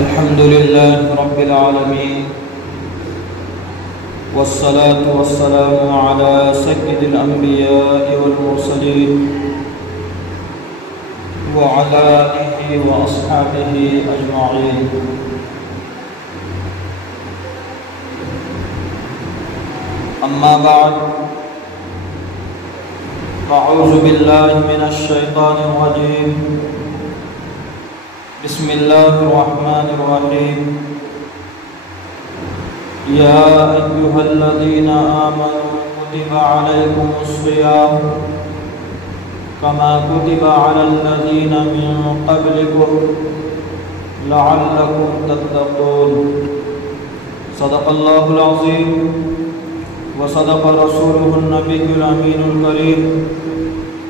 الحمد لله رب العالمين، والصلاة والسلام على سيد الأنبياء والمرسلين وعلى آله وأصحابه أجمعين. أما بعد، فأعوذ بالله من الشيطان الرجيم. بسم الله الرحمن الرحيم. يا أيها الذين آمنوا كتب عليكم الصيام كما كتب على الذين من قبلكم لعلكم تتقون. صدق الله العظيم وصدق رسوله النبي الأمين الكريم،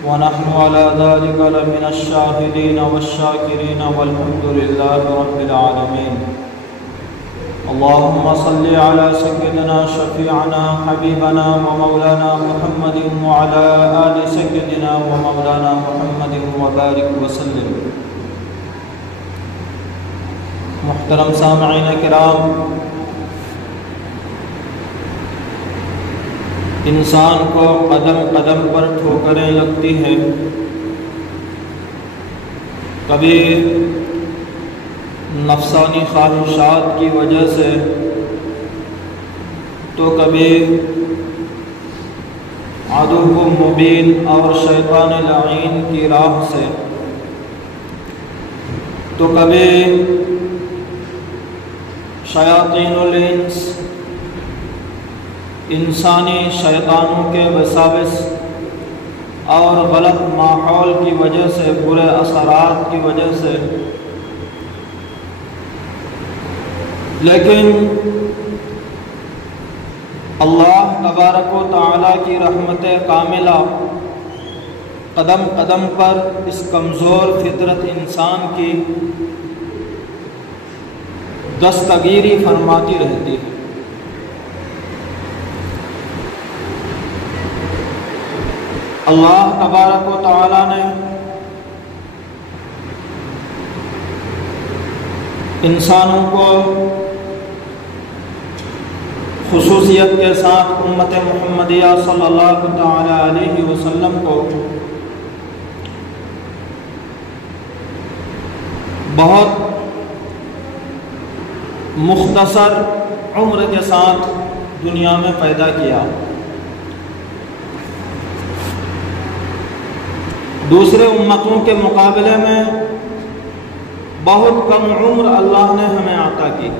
ونحن على ذلك لمن الشاهدين والشاكرين، والحمد لله رب العالمين. اللهم صل على سيدنا شفيعنا حبيبنا ومولانا محمد وعلى آل سيدنا ومولانا محمد وبارك وسلم. محترم سامعین کرام، انسان کو قدم قدم پر ٹھوکریں لگتی ہیں. کبھی نفسانی خواہشات کی وجہ سے، تو کبھی عدو مبین اور شیطان لعین کی راہ سے، تو کبھی شیاطین الانس انسانی شیطانوں کے وساوس اور غلط ماحول کی وجہ سے، برے اثرات کی وجہ سے. لیکن اللہ تبارک و تعالیٰ کی رحمت کاملہ قدم قدم پر اس کمزور فطرت انسان کی دستگیری فرماتی رہتی ہے. اللہ تبارک و تعالیٰ نے انسانوں کو خصوصیت کے ساتھ امت محمدیہ صلی اللہ تعالی علیہ وسلم کو بہت مختصر عمر کے ساتھ دنیا میں پیدا کیا. دوسرے امتوں کے مقابلے میں بہت کم عمر اللہ نے ہمیں عطا کی.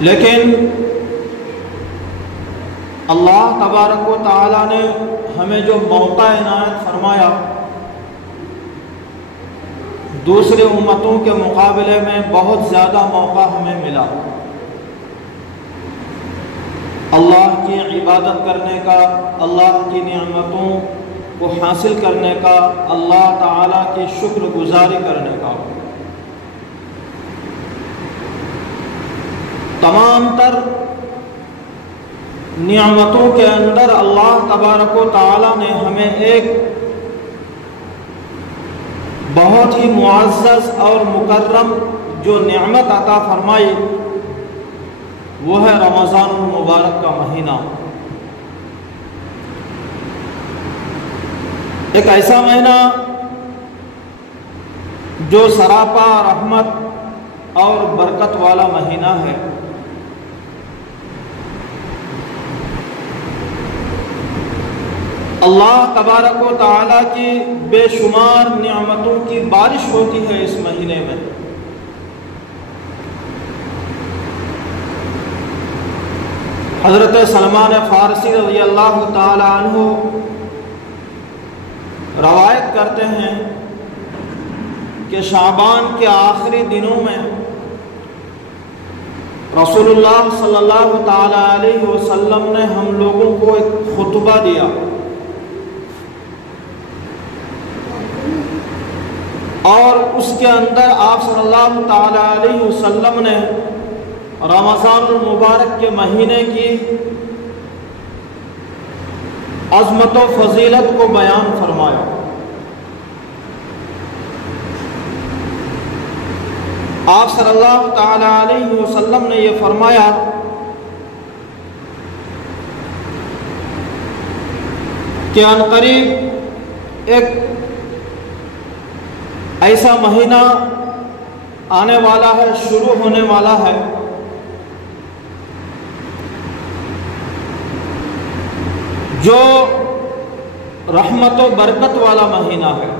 لیکن اللہ تبارک و تعالی نے ہمیں جو موقع عنایت فرمایا، دوسرے امتوں کے مقابلے میں بہت زیادہ موقع ہمیں ملا. اللہ کی عبادت کرنے کا، اللہ کی نعمتوں کو حاصل کرنے کا، اللہ تعالیٰ کی شکر گزاری کرنے کا. تمام تر نعمتوں کے اندر اللہ تبارک و تعالیٰ نے ہمیں ایک بہت ہی معزز اور مکرم جو نعمت عطا فرمائی، وہ ہے رمضان المبارک کا مہینہ. ایک ایسا مہینہ جو سراپا رحمت اور برکت والا مہینہ ہے. اللہ تبارک و تعالیٰ کی بے شمار نعمتوں کی بارش ہوتی ہے اس مہینے میں. حضرت سلمان فارسی رضی اللہ تعالی عنہ روایت کرتے ہیں کہ شعبان کے آخری دنوں میں رسول اللہ صلی اللہ تعالی علیہ وسلم نے ہم لوگوں کو ایک خطبہ دیا، اور اس کے اندر آپ صلی اللہ تعالی علیہ وسلم نے رمضان المبارک کے مہینے کی عظمت و فضیلت کو بیان فرمایا. آپ صلی اللہ تعالی علیہ وسلم نے یہ فرمایا کہ عنقریب ایک ایسا مہینہ آنے والا ہے، شروع ہونے والا ہے، جو رحمت و برکت والا مہینہ ہے،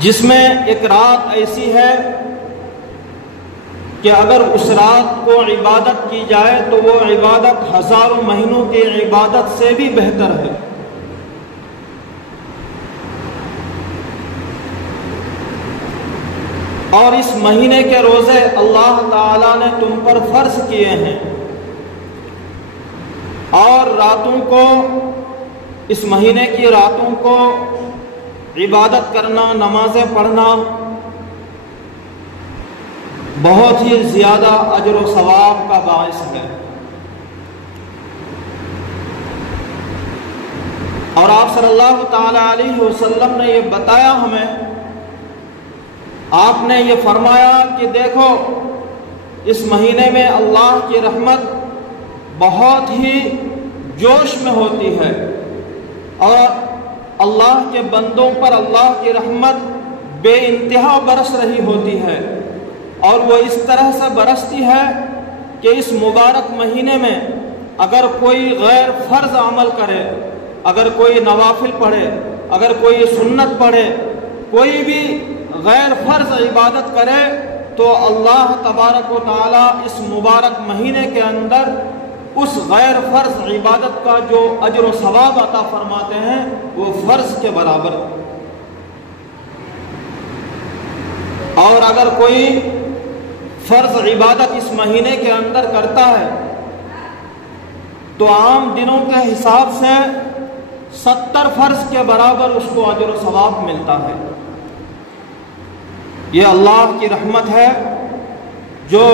جس میں ایک رات ایسی ہے کہ اگر اس رات کو عبادت کی جائے تو وہ عبادت ہزاروں مہینوں کی عبادت سے بھی بہتر ہے۔ اور اس مہینے کے روزے اللہ تعالیٰ نے تم پر فرض کیے ہیں، اور راتوں کو، اس مہینے کی راتوں کو عبادت کرنا، نمازیں پڑھنا بہت ہی زیادہ اجر و ثواب کا باعث ہے۔ اور آپ صلی اللہ تعالی علیہ وسلم نے یہ بتایا ہمیں، آپ نے یہ فرمایا کہ دیکھو اس مہینے میں اللہ کی رحمت بہت ہی جوش میں ہوتی ہے، اور اللہ کے بندوں پر اللہ کی رحمت بے انتہا برس رہی ہوتی ہے، اور وہ اس طرح سے برستی ہے کہ اس مبارک مہینے میں اگر کوئی غیر فرض عمل کرے، اگر کوئی نوافل پڑھے، اگر کوئی سنت پڑھے، کوئی بھی غیر فرض عبادت کرے، تو اللہ تبارک و تعالیٰ اس مبارک مہینے کے اندر اس غیر فرض عبادت کا جو اجر و ثواب عطا فرماتے ہیں وہ فرض کے برابر۔ اور اگر کوئی فرض عبادت اس مہینے کے اندر کرتا ہے تو عام دنوں کے حساب سے 70 فرض کے برابر اس کو اجر و ثواب ملتا ہے۔ یہ اللہ کی رحمت ہے جو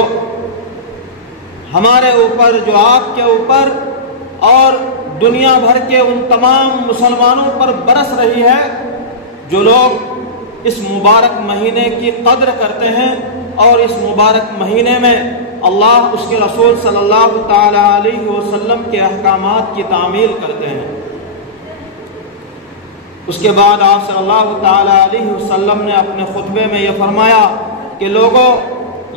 ہمارے اوپر، جو آپ کے اوپر اور دنیا بھر کے ان تمام مسلمانوں پر برس رہی ہے جو لوگ اس مبارک مہینے کی قدر کرتے ہیں اور اس مبارک مہینے میں اللہ، اس کے رسول صلی اللہ تعالی علیہ وسلم کے احکامات کی تعمیل کرتے ہیں۔ اس کے بعد آپ صلی اللہ تعالی علیہ وسلم نے اپنے خطبے میں یہ فرمایا کہ لوگوں،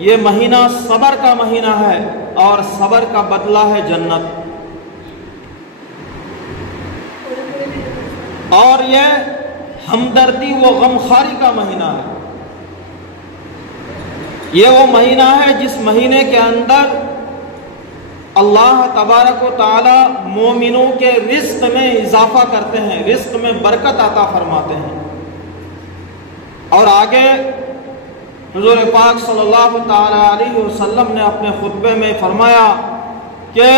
یہ مہینہ صبر کا مہینہ ہے اور صبر کا بدلہ ہے جنت، اور یہ ہمدردی و غمخواری کا مہینہ ہے۔ یہ وہ مہینہ ہے جس مہینے کے اندر اللہ تبارک و تعالی مومنوں کے رزق میں اضافہ کرتے ہیں، رزق میں برکت عطا فرماتے ہیں۔ اور آگے حضور پاک صلی اللہ تعالی علیہ وسلم نے اپنے خطبے میں فرمایا کہ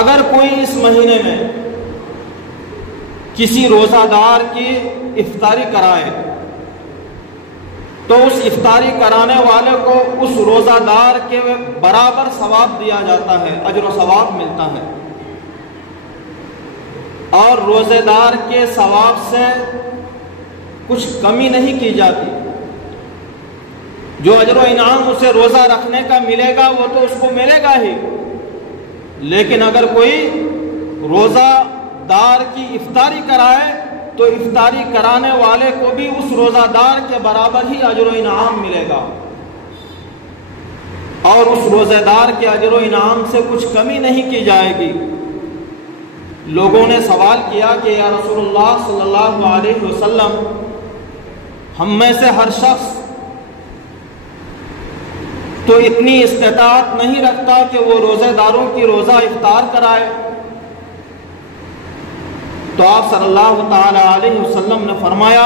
اگر کوئی اس مہینے میں کسی روزہ دار کی افطاری کرائے تو اس افطاری کرانے والے کو اس روزہ دار کے برابر ثواب دیا جاتا ہے، اجر و ثواب ملتا ہے، اور روزے دار کے ثواب سے کچھ کمی نہیں کی جاتی۔ جو اجر و انعام اسے روزہ رکھنے کا ملے گا وہ تو اس کو ملے گا ہی، لیکن اگر کوئی روزہ دار کی افطاری کرائے تو افطاری کرانے والے کو بھی اس روزہ دار کے برابر ہی اجر و انعام ملے گا، اور اس روزہ دار کے اجر و انعام سے کچھ کمی نہیں کی جائے گی۔ لوگوں نے سوال کیا کہ یا رسول اللہ صلی اللہ علیہ وسلم، ہم میں سے ہر شخص تو اتنی استطاعت نہیں رکھتا کہ وہ روزہ داروں کی روزہ افطار کرائے، تو آپ صلی اللہ تعالی علیہ وسلم نے فرمایا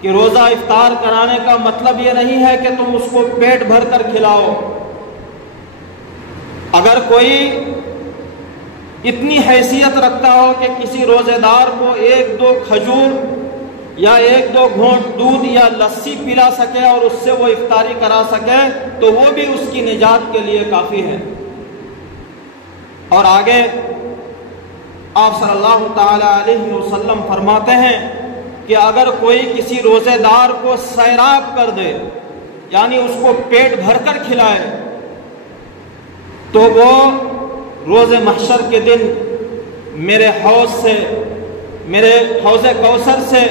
کہ روزہ افطار کرانے کا مطلب یہ نہیں ہے کہ تم اس کو پیٹ بھر کر کھلاؤ۔ اگر کوئی اتنی حیثیت رکھتا ہو کہ کسی روزے دار کو 1-2 کھجور یا 1-2 گھونٹ دودھ یا لسی پلا سکے اور اس سے وہ افطاری کرا سکے تو وہ بھی اس کی نجات کے لیے کافی ہے۔ اور آگے آپ صلی اللہ تعالی علیہ وسلم فرماتے ہیں کہ اگر کوئی کسی روزے دار کو سیراب کر دے، یعنی اس کو پیٹ بھر کر کھلائے، تو وہ روز محشر کے دن میرے حوض کوثر سے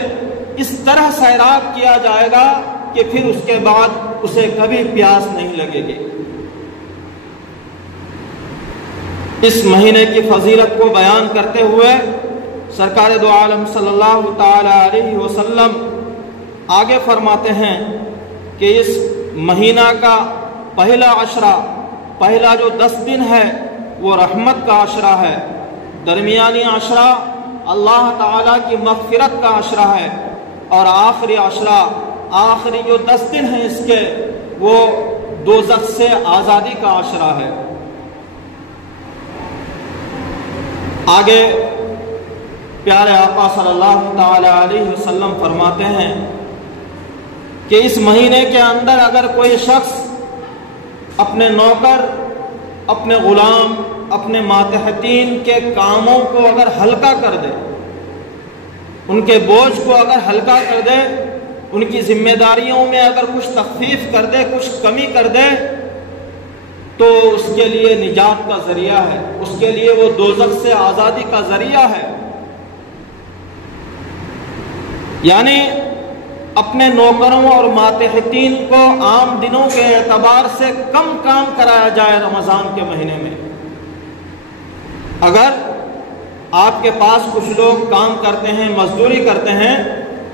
اس طرح سیراب کیا جائے گا کہ پھر اس کے بعد اسے کبھی پیاس نہیں لگے گی۔ اس مہینے کی فضیلت کو بیان کرتے ہوئے سرکار دو عالم صلی اللہ تعالی علیہ وسلم آگے فرماتے ہیں کہ اس مہینہ کا پہلا عشرہ، پہلا جو 10 دن ہے وہ رحمت کا عشرہ ہے، درمیانی عشرہ اللہ تعالیٰ کی مغفرت کا عشرہ ہے، اور آخری عشرہ، آخری جو 10 دن ہیں اس کے، وہ دوزخ سے آزادی کا عشرہ ہے۔ آگے پیارے آقا صلی اللہ تعالی علیہ وسلم فرماتے ہیں کہ اس مہینے کے اندر اگر کوئی شخص اپنے نوکر، اپنے غلام، اپنے ماتحتین کے کاموں کو اگر ہلکا کر دے، ان کے بوجھ کو اگر ہلکا کر دے، ان کی ذمہ داریوں میں اگر کچھ تخفیف کر دے، کچھ کمی کر دے، تو اس کے لیے نجات کا ذریعہ ہے، اس کے لیے وہ دوزخ سے آزادی کا ذریعہ ہے۔ یعنی اپنے نوکروں اور ماتحتین کو عام دنوں کے اعتبار سے کم کام کرایا جائے رمضان کے مہینے میں۔ اگر آپ کے پاس کچھ لوگ کام کرتے ہیں، مزدوری کرتے ہیں،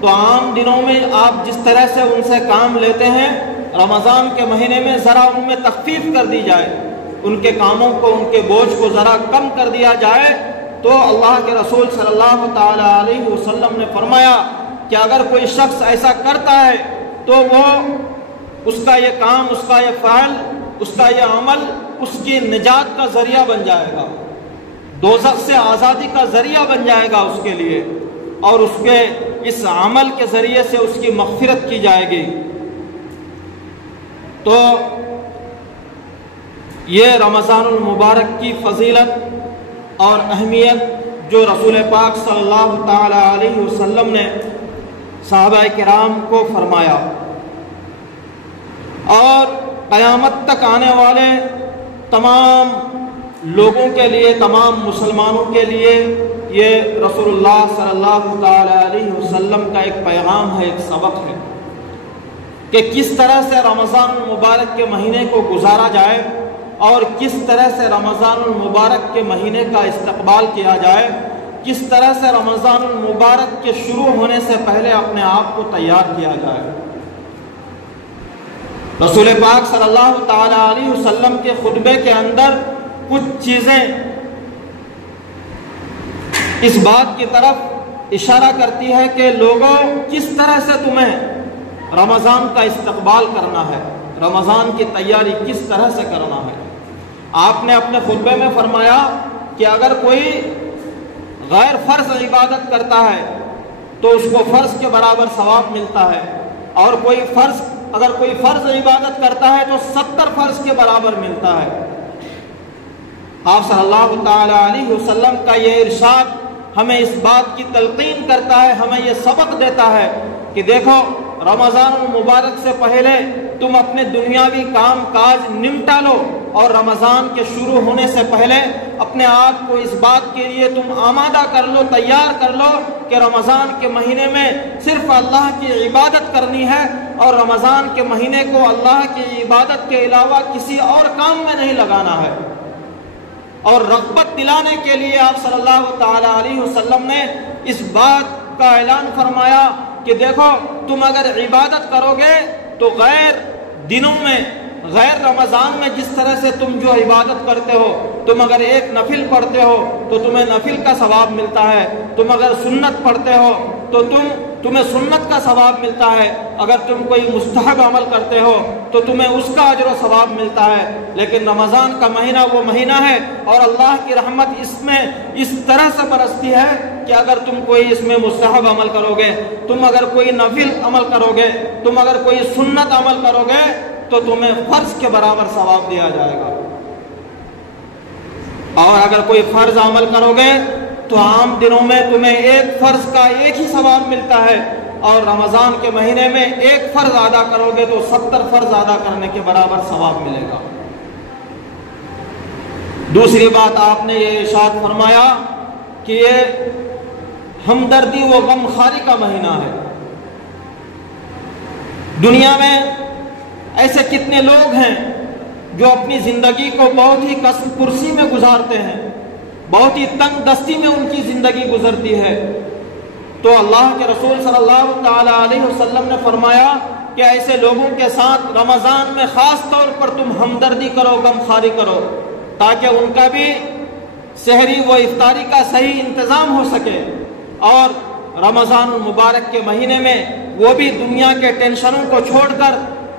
تو عام دنوں میں آپ جس طرح سے ان سے کام لیتے ہیں، رمضان کے مہینے میں ذرا ان میں تخفیف کر دی جائے، ان کے کاموں کو، ان کے بوجھ کو ذرا کم کر دیا جائے، تو اللہ کے رسول صلی اللہ تعالی علیہ وسلم نے فرمایا کہ اگر کوئی شخص ایسا کرتا ہے تو وہ اس کا یہ کام، اس کا یہ فعل، اس کا یہ عمل اس کی نجات کا ذریعہ بن جائے گا، دوزخ سے آزادی کا ذریعہ بن جائے گا اس کے لیے، اور اس کے اس عمل کے ذریعے سے اس کی مغفرت کی جائے گی۔ تو یہ رمضان المبارک کی فضیلت اور اہمیت جو رسول پاک صلی اللہ تعالی علیہ وسلم نے صحابہ کرام کو فرمایا، اور قیامت تک آنے والے تمام لوگوں کے لیے، تمام مسلمانوں کے لیے یہ رسول اللہ صلی اللہ تعالی علیہ وسلم کا ایک پیغام ہے، ایک سبق ہے کہ کس طرح سے رمضان المبارک کے مہینے کو گزارا جائے، اور کس طرح سے رمضان المبارک کے مہینے کا استقبال کیا جائے، کس طرح سے رمضان المبارک کے شروع ہونے سے پہلے اپنے آپ کو تیار کیا جائے۔ رسول پاک صلی اللہ تعالی علیہ وسلم کے خطبے کے اندر کچھ چیزیں اس بات کی طرف اشارہ کرتی ہے کہ لوگوں کس طرح سے تمہیں رمضان کا استقبال کرنا ہے، رمضان کی تیاری کس طرح سے کرنا ہے۔ آپ نے اپنے خطبے میں فرمایا کہ اگر کوئی غیر فرض عبادت کرتا ہے تو اس کو فرض کے برابر ثواب ملتا ہے، اور اگر کوئی فرض عبادت کرتا ہے تو 70 فرض کے برابر ملتا ہے۔ آپ صلی اللہ تعالی علیہ وسلم کا یہ ارشاد ہمیں اس بات کی تلقین کرتا ہے، ہمیں یہ سبق دیتا ہے کہ دیکھو رمضان المبارک سے پہلے تم اپنے دنیاوی کام کاج نمٹا لو، اور رمضان کے شروع ہونے سے پہلے اپنے آپ کو اس بات کے لیے تم آمادہ کر لو، تیار کر لو کہ رمضان کے مہینے میں صرف اللہ کی عبادت کرنی ہے، اور رمضان کے مہینے کو اللہ کی عبادت کے علاوہ کسی اور کام میں نہیں لگانا ہے۔ اور رغبت دلانے کے لیے آپ صلی اللہ تعالی علیہ وسلم نے اس بات کا اعلان فرمایا کہ دیکھو تم اگر عبادت کرو گے تو غیر دنوں میں، غیر رمضان میں جس طرح سے تم جو عبادت کرتے ہو، تم اگر ایک نفل پڑھتے ہو تو تمہیں نفل کا ثواب ملتا ہے، تم اگر سنت پڑھتے ہو تو تمہیں سنت کا ثواب ملتا ہے، اگر تم کوئی مستحب عمل کرتے ہو تو تمہیں اس کا اجر و ثواب ملتا ہے۔ لیکن رمضان کا مہینہ وہ مہینہ ہے، اور اللہ کی رحمت اس میں اس طرح سے برستی ہے کہ اگر تم کوئی اس میں مستحب عمل کرو گے، تم اگر کوئی نفل عمل کرو گے، تم اگر کوئی سنت عمل کرو گے، تو تمہیں فرض کے برابر ثواب دیا جائے گا، اور اگر کوئی فرض عمل کرو گے تو عام دنوں میں تمہیں ایک فرض کا ایک ہی ثواب ملتا ہے، اور رمضان کے مہینے میں ایک فرض ادا کرو گے تو 70 فرض ادا کرنے کے برابر ثواب ملے گا۔ دوسری بات آپ نے یہ ارشاد فرمایا کہ یہ ہمدردی و غم خواری کا مہینہ ہے۔ دنیا میں ایسے کتنے لوگ ہیں جو اپنی زندگی کو بہت ہی کسب پرسی میں گزارتے ہیں، بہت ہی تنگ دستی میں ان کی زندگی گزرتی ہے، تو اللہ کے رسول صلی اللہ تعالی علیہ وسلم نے فرمایا کہ ایسے لوگوں کے ساتھ رمضان میں خاص طور پر تم ہمدردی کرو، غم خواری کرو، تاکہ ان کا بھی سحری و افطاری کا صحیح انتظام ہو سکے، اور رمضان المبارک کے مہینے میں وہ بھی دنیا کے ٹینشنوں کو چھوڑ کر،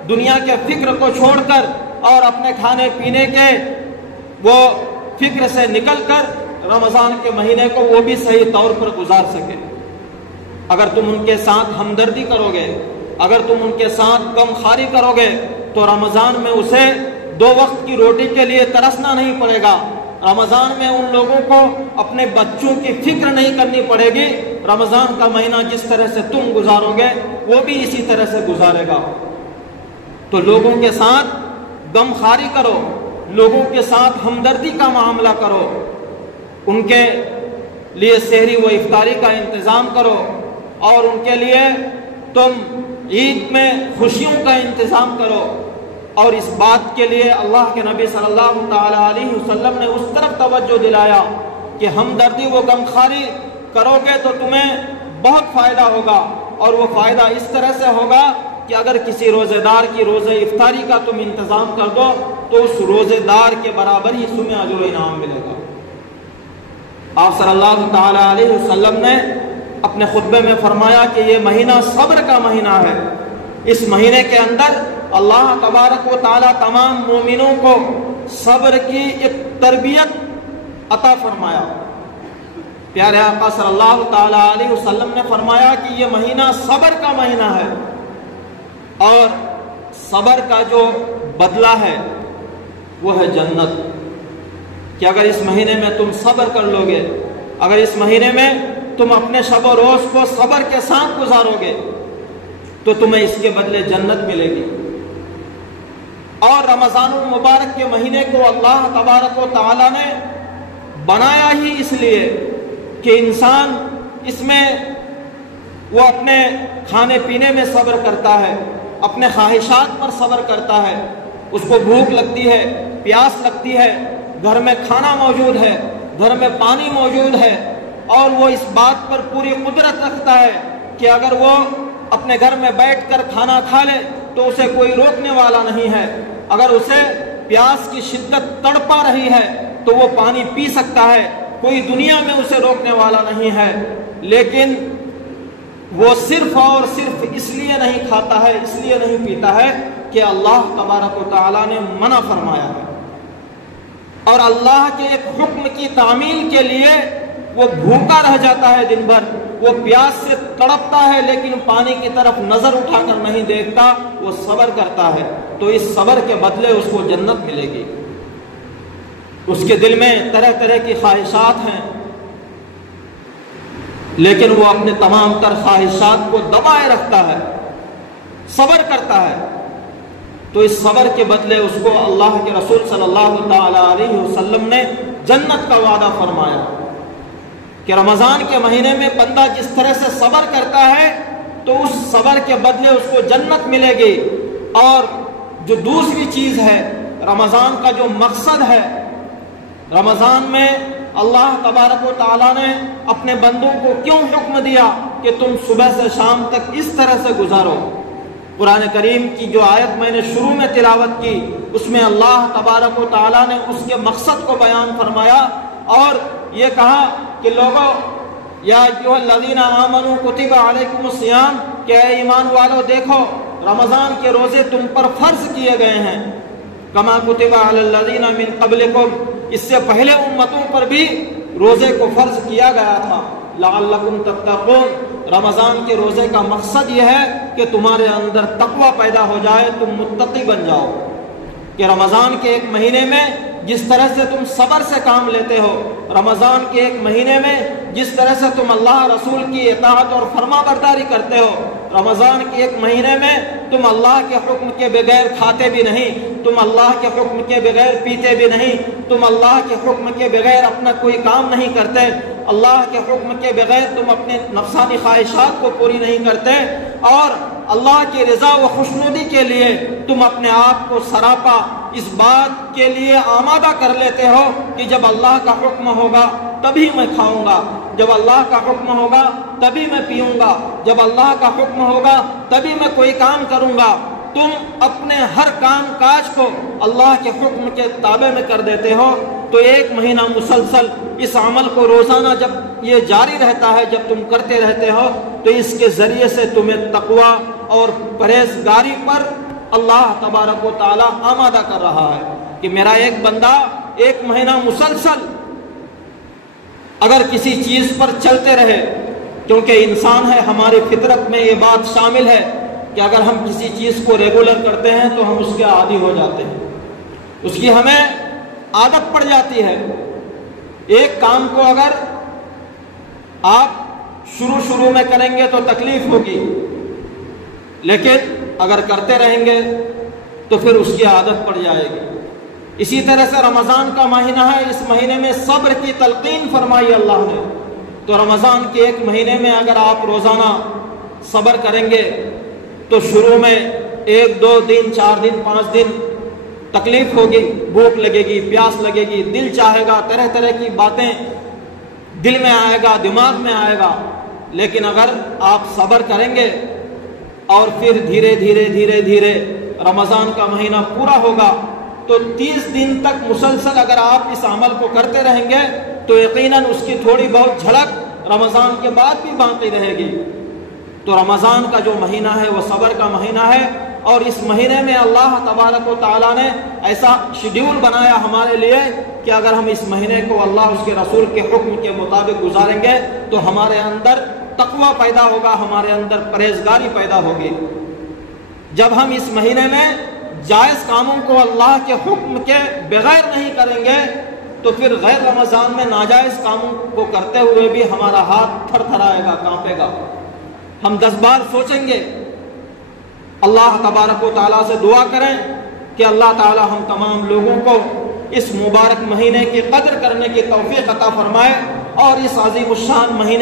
دنیا کے فکر کو چھوڑ کر، اور اپنے کھانے پینے کے وہ فکر سے نکل کر رمضان کے مہینے کو وہ بھی صحیح طور پر گزار سکے۔ اگر تم ان کے ساتھ ہمدردی کرو گے، اگر تم ان کے ساتھ غم خواری کرو گے، تو رمضان میں اسے 2 وقت کی روٹی کے لیے ترسنا نہیں پڑے گا، رمضان میں ان لوگوں کو اپنے بچوں کی فکر نہیں کرنی پڑے گی، رمضان کا مہینہ جس طرح سے تم گزارو گے وہ بھی اسی طرح سے گزارے گا۔ تو لوگوں کے ساتھ غم خواری کرو، لوگوں کے ساتھ ہمدردی کا معاملہ کرو، ان کے لیے سحری و افطاری کا انتظام کرو، اور ان کے لیے تم عید میں خوشیوں کا انتظام کرو۔ اور اس بات کے لیے اللہ کے نبی صلی اللہ تعالی علیہ وسلم نے اس طرف توجہ دلایا کہ ہمدردی و غم خواری کرو گے تو تمہیں بہت فائدہ ہوگا، اور وہ فائدہ اس طرح سے ہوگا کہ اگر کسی روزے دار کی روزے افطاری کا تم انتظام کر دو تو اس روزے دار کے برابر ہی تمہیں اجر و انعام ملے گا۔ آپ صلی اللہ تعالی علیہ وسلم نے اپنے خطبے میں فرمایا کہ یہ مہینہ صبر کا مہینہ ہے، اس مہینے کے اندر اللہ تبارک و تعالی تمام مومنوں کو صبر کی ایک تربیت عطا فرمایا۔ پیارے آقا صلی اللہ تعالی علیہ وسلم نے فرمایا کہ یہ مہینہ صبر کا مہینہ ہے، اور صبر کا جو بدلہ ہے وہ ہے جنت، کہ اگر اس مہینے میں تم صبر کر لو گے، اگر اس مہینے میں تم اپنے شب و روز کو صبر کے ساتھ گزارو گے تو تمہیں اس کے بدلے جنت ملے گی۔ اور رمضان المبارک کے مہینے کو اللہ تبارک و تعالی نے بنایا ہی اس لیے کہ انسان اس میں وہ اپنے کھانے پینے میں صبر کرتا ہے، اپنے خواہشات پر صبر کرتا ہے، اس کو بھوک لگتی ہے، پیاس لگتی ہے، گھر میں کھانا موجود ہے، گھر میں پانی موجود ہے، اور وہ اس بات پر پوری قدرت رکھتا ہے کہ اگر وہ اپنے گھر میں بیٹھ کر کھانا کھا لے تو اسے کوئی روکنے والا نہیں ہے، اگر اسے پیاس کی شدت تڑپا رہی ہے تو وہ پانی پی سکتا ہے، کوئی دنیا میں اسے روکنے والا نہیں ہے، لیکن وہ صرف اور صرف اس لیے نہیں کھاتا ہے، اس لیے نہیں پیتا ہے کہ اللہ تبارک و تعالیٰ نے منع فرمایا ہے، اور اللہ کے ایک حکم کی تعمیل کے لیے وہ بھوکا رہ جاتا ہے دن بھر، وہ پیاس سے تڑپتا ہے لیکن پانی کی طرف نظر اٹھا کر نہیں دیکھتا، وہ صبر کرتا ہے، تو اس صبر کے بدلے اس کو جنت ملے گی۔ اس کے دل میں طرح طرح کی خواہشات ہیں، لیکن وہ اپنے تمام تر خواہشات کو دبائے رکھتا ہے، صبر کرتا ہے، تو اس صبر کے بدلے اس کو اللہ کے رسول صلی اللہ تعالی علیہ وسلم نے جنت کا وعدہ فرمایا کہ رمضان کے مہینے میں بندہ جس طرح سے صبر کرتا ہے تو اس صبر کے بدلے اس کو جنت ملے گی۔ اور جو دوسری چیز ہے، رمضان کا جو مقصد ہے، رمضان میں اللہ تبارک و تعالیٰ نے اپنے بندوں کو کیوں حکم دیا کہ تم صبح سے شام تک اس طرح سے گزارو؟ قرآن کریم کی جو آیت میں نے شروع میں تلاوت کی اس میں اللہ تبارک و تعالیٰ نے اس کے مقصد کو بیان فرمایا اور یہ کہا کہ لوگوں، یا ایھا الذین آمنوا کتب علیکم الصیام، کہ اے ایمان والو دیکھو رمضان کے روزے تم پر فرض کیے گئے ہیں، کما کتب علی الذین من قبلکم، اس سے پہلے امتوں پر بھی روزے کو فرض کیا گیا تھا، لعلکم تتقون، رمضان کے روزے کا مقصد یہ ہے کہ تمہارے اندر تقوی پیدا ہو جائے، تم متقی بن جاؤ، کہ رمضان کے ایک مہینے میں جس طرح سے تم صبر سے کام لیتے ہو، رمضان کے ایک مہینے میں جس طرح سے تم اللہ رسول کی اطاعت اور فرما برداری کرتے ہو، رمضان کے ایک مہینے میں تم اللہ کے حکم کے بغیر کھاتے بھی نہیں، تم اللہ کے حکم کے بغیر پیتے بھی نہیں، تم اللہ کے حکم کے بغیر اپنا کوئی کام نہیں کرتے، اللہ کے حکم کے بغیر تم اپنے نفسانی خواہشات کو پوری نہیں کرتے، اور اللہ کی رضا و خوشنودی کے لیے تم اپنے آپ کو سراپا اس بات کے لیے آمادہ کر لیتے ہو کہ جب اللہ کا حکم ہوگا تبھی میں کھاؤں گا، جب اللہ کا حکم ہوگا تبھی میں پیوں گا، جب اللہ کا حکم ہوگا تبھی میں کوئی کام کروں گا۔ تم اپنے ہر کام کاج کو اللہ کے حکم کے تابع میں کر دیتے ہو، تو ایک مہینہ مسلسل اس عمل کو روزانہ جب یہ جاری رہتا ہے، جب تم کرتے رہتے ہو، تو اس کے ذریعے سے تمہیں تقوی اور پرہیزگاری پر اللہ تبارک و تعالی آمادہ کر رہا ہے کہ میرا ایک بندہ ایک مہینہ مسلسل اگر کسی چیز پر چلتے رہے، کیونکہ انسان ہے، ہماری فطرت میں یہ بات شامل ہے کہ اگر ہم کسی چیز کو ریگولر کرتے ہیں تو ہم اس کے عادی ہو جاتے ہیں، اس کی ہمیں عادت پڑ جاتی ہے۔ ایک کام کو اگر آپ شروع میں کریں گے تو تکلیف ہوگی، لیکن اگر کرتے رہیں گے تو پھر اس کی عادت پڑ جائے گی۔ اسی طرح سے رمضان کا مہینہ ہے، اس مہینے میں صبر کی تلقین فرمائی اللہ نے، تو رمضان کے ایک مہینے میں اگر آپ روزانہ صبر کریں گے تو شروع میں 1 2 3 4 دن 5 دن تکلیف ہوگی، بھوک لگے گی، پیاس لگے گی، دل چاہے گا، طرح طرح کی باتیں دل میں آئے گا، دماغ میں آئے گا، لیکن اگر آپ صبر کریں گے اور پھر دھیرے دھیرے رمضان کا مہینہ پورا ہوگا تو 30 دن تک مسلسل اگر آپ اس عمل کو کرتے رہیں گے تو یقیناً اس کی تھوڑی بہت جھلک رمضان کے بعد بھی باقی رہے گی۔ تو رمضان کا جو مہینہ ہے وہ صبر کا مہینہ ہے، اور اس مہینے میں اللہ تبارک و تعالیٰ نے ایسا شیڈیول بنایا ہمارے لیے کہ اگر ہم اس مہینے کو اللہ اس کے رسول کے حکم کے مطابق گزاریں گے تو ہمارے اندر تقوی پیدا ہوگا، ہمارے اندر پرہیزگاری پیدا ہوگی۔ جب ہم اس مہینے میں جائز کاموں کو اللہ کے حکم کے بغیر نہیں کریں گے تو پھر غیر رمضان میں ناجائز کاموں کو کرتے ہوئے بھی ہمارا ہاتھ تھر تھرائے گا، کانپے گا، ہم 10 بار سوچیں گے۔ اللہ تبارک و تعالیٰ سے دعا کریں کہ اللہ تعالیٰ ہم تمام لوگوں کو اس مبارک مہینے کی قدر کرنے کی توفیق عطا فرمائے، اور اس عظیم الشان مہینے